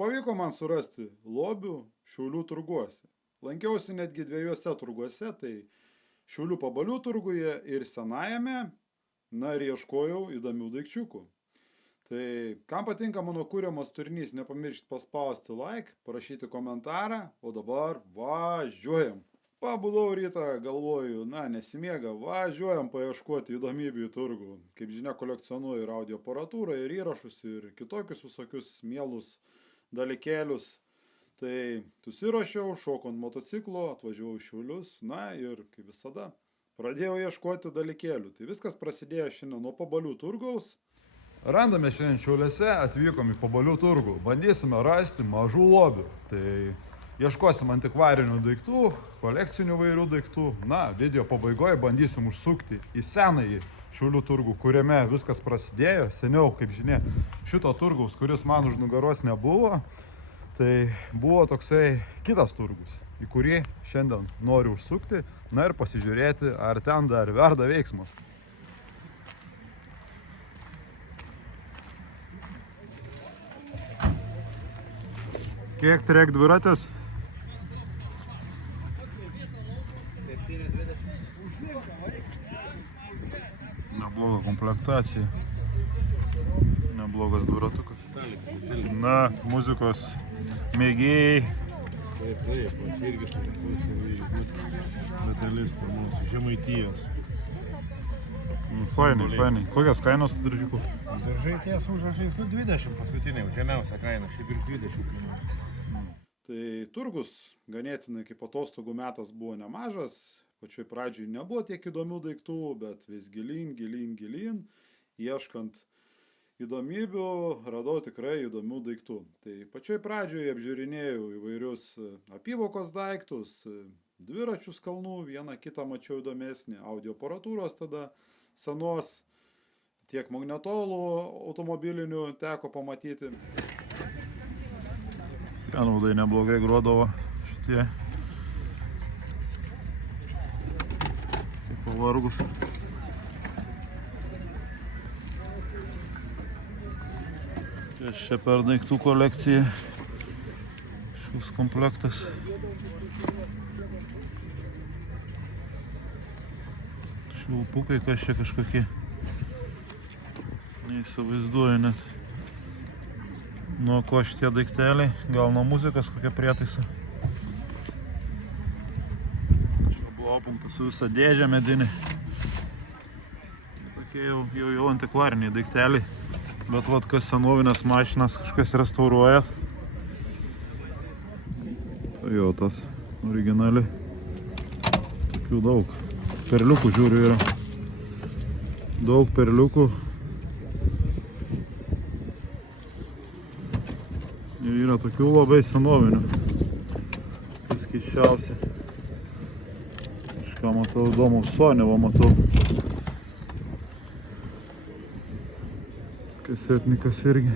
pavyko man surasti lobių Šiaulių turguose. Lankiausi netgi 2 turguose, tai Šiaulių Pabalių turguje ir Senajame, na ir ieškojau įdomių daikčiukų. Tai kam patinka mano kūriamas turinys, nepamirškit paspausti like, parašyti komentarą, o dabar važiuojam. Pabudau rytą, galvoju, nesimiega, važiuojam paieškoti įdomybių į turgų. Kaip žinia, kolekcionuoju ir audio aparatūrą, ir įrašus, ir kitokius visokius mielus dalykėlius. Tai susiruošiau, šokau ant motociklo, atvažiavau į Šiaulius, ir kaip visada, pradėjau ieškoti dalykėlių. Tai viskas prasidėjo šiandien nuo Pabalių turgaus. Randame šiandien Šiauliuose, atvykom į Pabalių turgų, bandysime rasti mažų lobių. Tai ieškosim antikvarinių daiktų, kolekcinių vairių daiktų. Video pabaigoje bandysim užsukti į senąjį Šiaulių turgų, kuriame viskas prasidėjo. Seniau, kaip žinia, šito turgaus, kuris man už nugaros nebuvo, tai buvo toksai kitas turgus, į kurį šiandien noriu užsukti, ir pasižiūrėti, ar ten dar verda veiksmas. Kiek trek dviratis? Nebloga komplektacija. Neblogas dviratukas. Muzikos mėgėjai. Taip, aš irgi metalistą mūsų, Žemaitijos. Fainai. Kokios kainos daržiukų? Daržai ties užrašais 20 paskutiniai, žemiausia kaina, šiaip virš 20 kainuoja. Tai turgus ganėtinai kaip atostogų metas buvo nemažas. Pačioj pradžioj nebuvo tiek įdomių daiktų, bet vis gilyn, ieškant įdomybių, radau tikrai įdomių daiktų. Tai pačioj pradžioj apžiūrinėjau įvairius apyvokos daiktus, dviračius kalnų, vieną kitą mačiau įdomesnį, audio aparatūros tada senos, tiek magnetolų automobilinių teko pamatyti. Naudai neblogai grodavo šitie. Taip pavargus. Čia per daiktų kolekciją. Šis komplektas. Švilpukai, kas čia kažkokie. Neįsivaizduoju net. Nuo ko šitie daikteliai, gal nuo muzikos kokia prietaisa. Čia buvo apimtas su visą dėžę medinį. Tokie jau antikvariniai daikteliai. Bet kas senovinės mašinas kažkas restauruojat. Toyotas originali. Tokių daug. Perliukų žiūriu yra. Daug perliukų. Yra tokių labai senovinių, kas keisčiausia. Kažką matau įdomų, Sonevą matau. Kasetnikas irgi.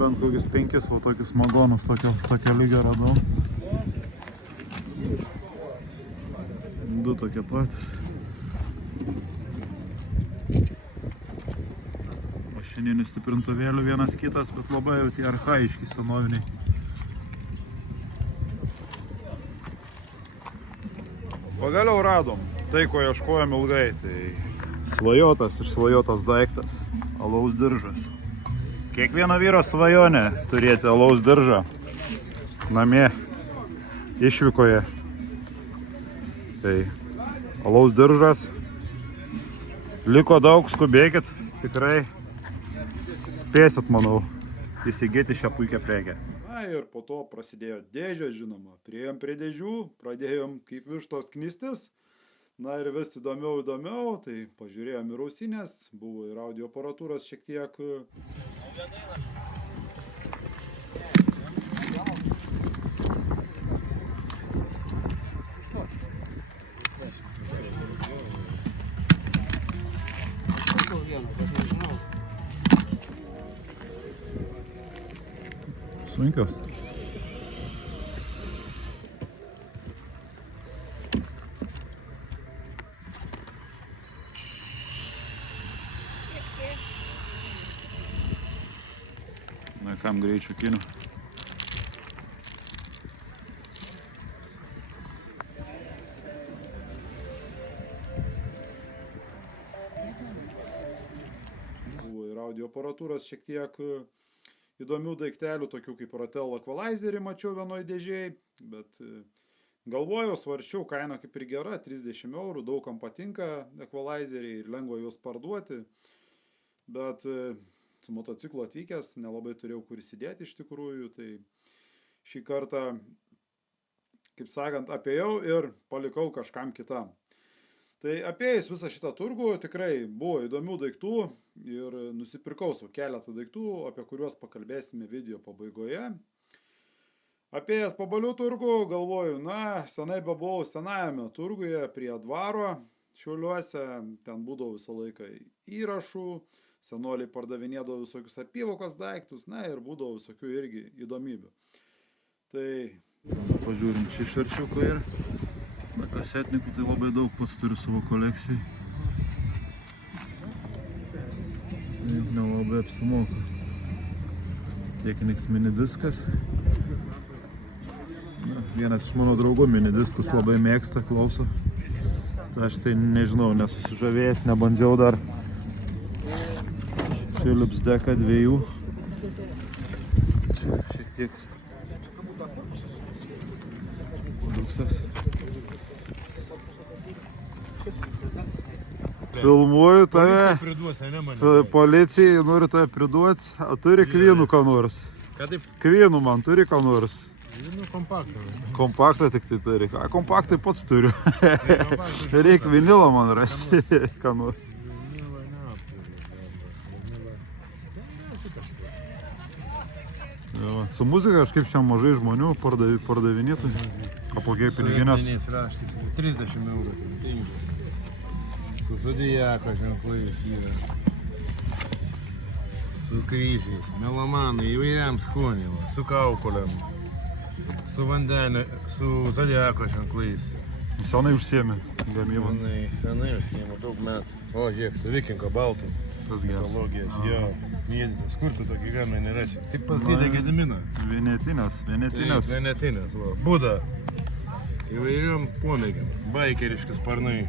Bent kokius 5 tokius magonus tokio lygio radau. 2 tokie patys. Mašininių stiprintuvėlių vienas kitas, bet labai jau tie archaiški senoviniai. Pagaliau radom tai, ko ieškojom ilgai. Tai išsvajotas daiktas. Alaus diržas. Kiekvieno vyro svajonė turėti alaus diržą namie, išvykoje. Tai alaus diržas. Liko daug, skubėkit. Tikrai spėsit, manau, įsigyti šią puikią prekę. Ir po to prasidėjo dėžės, žinoma. Priėjom prie dėžių, pradėjom kaip vištos knistis. Ir vis įdomiau, tai pažiūrėjom ir ausinės, buvo ir audio aparatūros šiek tiek. Sunkios. Kam greičių kinių. Buvo ir audio aparatūros šiek tiek įdomių daiktelių, tokių kaip Rotel Equalizerį mačiau vienoj dėžėj, bet galvojau, svarsčiau, kaina kaip ir gera, 30 eurų, daug kam patinka Equalizeriai ir lengva juos parduoti, bet su motociklu atvykęs nelabai turėjau kur įsidėti iš tikrųjų, tai šį kartą, kaip sakant, apėjau ir palikau kažkam kitam. Tai apėjus visą šitą turgų tikrai buvo įdomių daiktų ir nusipirkau su keletą daiktų, apie kuriuos pakalbėsime video pabaigoje. Apėjęs Pabalių turgų, galvoju, senai bebuvau senajame turguje prie dvaro Šiauliuose, ten būdavo visą laiką įrašų, senoliai pardavinėdavo visokius apyvokos daiktus, ir būdavo visokių irgi įdomybių. Tai Pažiūrim čia iš arčiuko ir kasetnikų tai labai daug pats turiu savo kolekcijai. Nelabai apsimoka. Technics minidiskas. Vienas iš mano draugų minidiskus labai mėgsta, klauso. Tai aš tai nežinau, nesusižavėjęs, nebandžiau dar. Philips Deka 2. Čia šiek tiek liuksas. Filmuoju tave, Priduos, ne mane. policijai noriu tave priduoti, o turi kvynų ką nors. Ką taip? Kvynų man turi ką nors. Kompaktą. Kompaktą tik tai turi. A kompaktai pats turiu. Reikia vinilą man rasti ką nors. Su muzika kažkaip šiam mažai žmonių pardavinėtų. O po kiek piniginės? 30 eurų. Su zodiako ženklais yra. Su kryžiais, melomanai įvairiam skoniam, su kaukolėm, su vandenio, su zodiako ženklais. Senai užsiėmė gamybą. Senai užsiėmė daug metų. O, žiūrėk, su Vikingo baltu. Tas geras. Ekologijas, jo. Mėdytas, kur tu tokį gamą nerasi? Tik pas Lydą Gediminą. Vienetinės. Venetinės, va. Būda. Įvairiom pomėgiam. Baikeriški sparnai.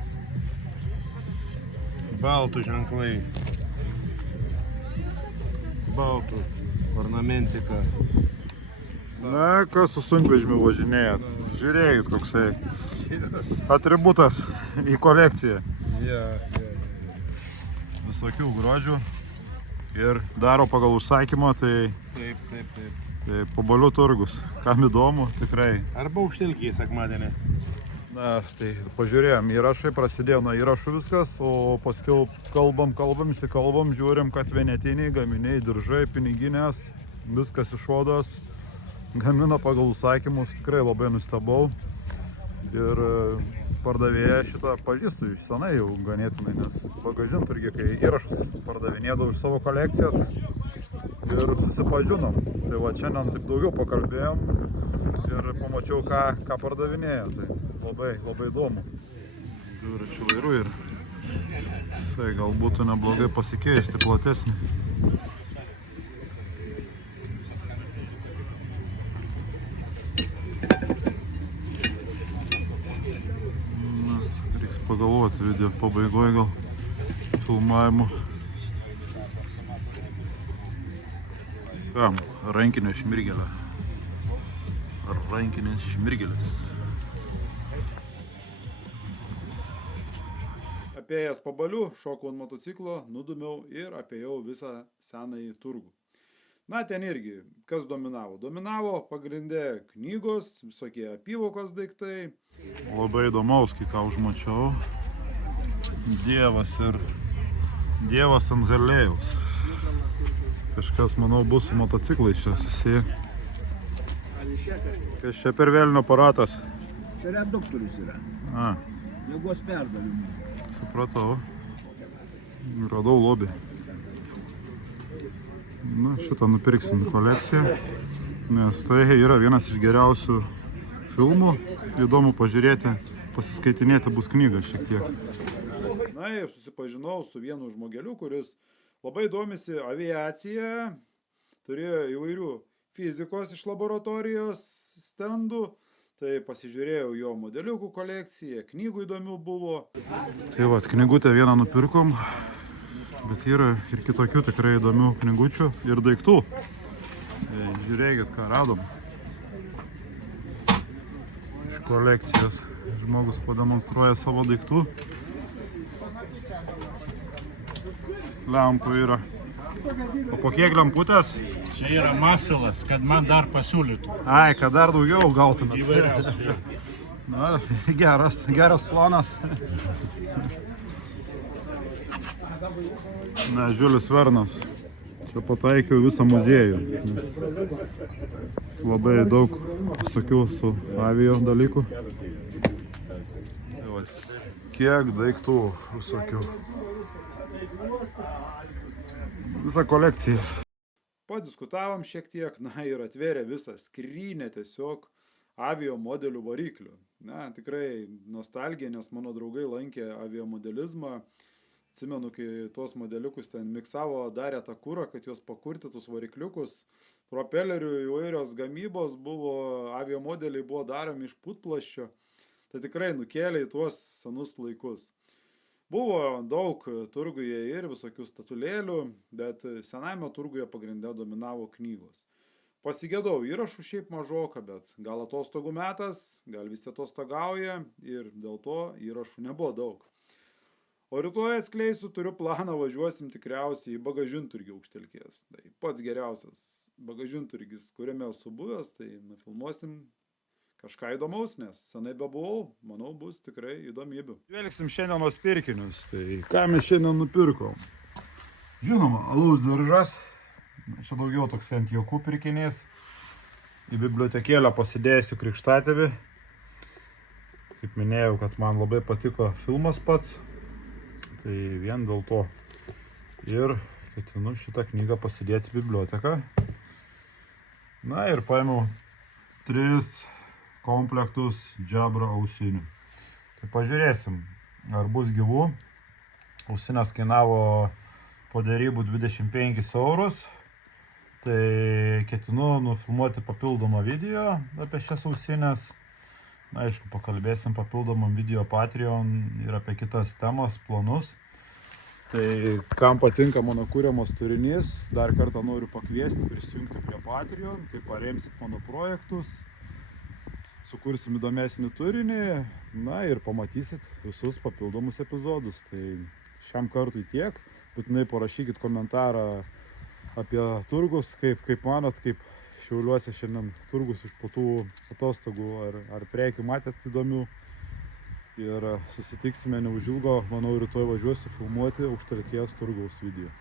Baltų ženklai. Baltų. Ornamentika. Kas su sunkvežimiu važinėjat? Žiūrėkit koksai atributas į kolekciją. Ja. Visokių grožių. Ir daro pagal užsakymą, tai Pabalių turgus. Kam įdomu, tikrai. Arba aukštelkiai sekmadienį. Tai pažiūrėjom, įrašai, prasidėjo nuo įrašų viskas, o paskiau kalbam, žiūrim, kad vienetiniai gaminiai, diržai, piniginės, viskas iš odos, gamina pagal užsakymus, tikrai labai nustebau. Ir pardavėją šitą pažįstu iš senai jau ganėtinai, nes bagažin turgi, kai įrašus pardavinėdavau iš savo kolekcijas ir susipažinom. Tai va šiandien taip daugiau pakalbėjom ir pamačiau, ką pardavinėjo. Tai labai įdomu. Dviračių vairu ir jisai gal būtų neblogai pasikeisti platesnį. Pagalvoti video pabaigoje gal filmavimo. Kam? Rankinio šmirgelio. Rankinis šmirgelis. apėjęs Pabalių, šokau ant motociklo, nudumiau ir apėjau visą senąjį turgų. Ten irgi, kas dominavo? Dominavo pagrindė knygos, visokie apyvokos daiktai. Labai įdomaus, ką užmačiau. Dievas ant Harlėjaus. Kažkas, manau, bus su motociklais čia susiję. Kas čia per velnio aparatas? Čia reduktorius yra. Jėgos perdavimui. Supratau. Radau lobį. Šitą nupirksim kolekciją, nes tai yra vienas iš geriausių filmų. Įdomu pažiūrėti, pasiskaitinėti bus knyga šiek tiek. Ir susipažinau su vienu žmogeliu, kuris labai domisi aviacija. turėjo įvairių fizikos iš laboratorijos stendų, tai pasižiūrėjau jo modeliukų kolekciją, knygų įdomių buvo. Tai va, knygutę vieną nupirkom, bet yra ir kitokių tikrai įdomių knygučių ir daiktų. Tai žiūrėkit, ką radom. Iš kolekcijos žmogus pademonstruoja savo daiktų. Lempų yra. O po kiek lemputės? Čia yra masalas, kad man dar pasiūlytų. Ai, kad dar daugiau gautumėt. Įvairiausių. Na, geras planas. Na, Žiulis Vernas. Čia pataikiau visą muziejų. Labai daug visokių su avio dalykų. Kiek daiktų visokių. Visa kolekcija. Padiskutavom šiek tiek, na ir atvėrė visą skrynę tiesiog avio modelių variklių. Na, tikrai nostalgija, nes mano draugai lankė aviomodelizmą. Atsimenu, kai tuos modeliukus ten miksavo, darė tą kurą, kad juos pakurtytus varikliukus. Propelerių įvairios gamybos buvo, aviomodeliai buvo daromi iš putplasčio. Tai tikrai nukėlė į tuos senus laikus. Buvo daug turguje ir visokių statulėlių, bet senajame turguje pagrinde dominavo knygos. Pasigėdau įrašų šiaip mažoka, bet gal atostogų metas, gal visi atostogauja ir dėl to įrašų nebuvo daug. O rytoj atskleisiu, turiu planą, važiuosim tikriausiai į Bagažinturgį Aukštelkės. Tai pats geriausias Bagažinturgis, kuriame esu buvęs, tai nufilmuosim kažką įdomaus, nes senai bebuvau, manau, bus tikrai įdomybių. Žvelgsim šiandienos pirkinius. Tai ką mes šiandien nupirkom? Žinoma, alaus diržas. Čia daugiau toks ant juokų pirkinys. Į bibliotekėlę pasidėsiu krikštatėvį. Kaip minėjau, kad man labai patiko filmas pats. Tai vien dėl to. Ir ketinu šitą knygą pasidėti į biblioteką. Na ir paėmiau 3 komplektus Jabra ausinių. Tai pažiūrėsim, ar bus gyvų. Ausinės kainavo po derybų 25 eurus. Tai ketinu nufilmuoti papildomą video apie šias ausinės. Na, aišku, pakalbėsim papildomam video Patreon ir apie kitas temas, planus. Tai kam patinka mano kuriamas turinys, dar kartą noriu pakviesti prisijungti prie Patreon, tai paremsit mano projektus. Sukursim įdomesnį turinį, na ir pamatysit visus papildomus epizodus. Tai šiam kartui tiek. Būtinai parašykit komentarą apie turgus, kaip manot, kaip Šiauliuose šiandien turgus iš po tų atostogų ar prekių matėt įdomių. Ir susitiksime neužilgo, manau, rytoj važiuosiu filmuoti Aukštelkės turgaus video.